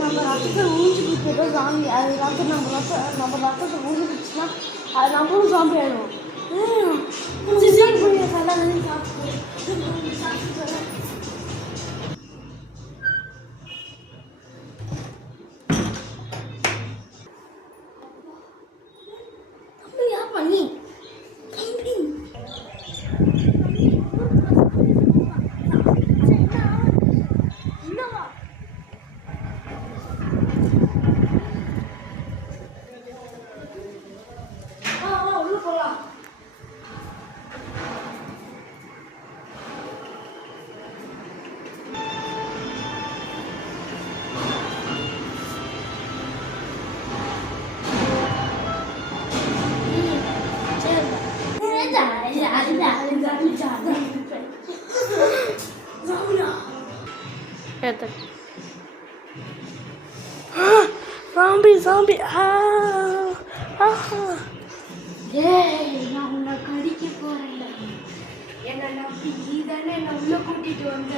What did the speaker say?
நம்ம ரத்தத்தை ஊஞ்சி குடிக்கிறதோ சாமி. அது ரத்தம் நம்ம ரத்தத்தை ஊஞ்சி குடிச்சுன்னா அது நம்மளும் சாமி ஆயிடும். பண்ணி zombie ஏய் நான் உன்னை கடிக்க போறேன். என்ன நம்பி நீ தானே என்ன உள்ள கூட்டிட்டு வந்த.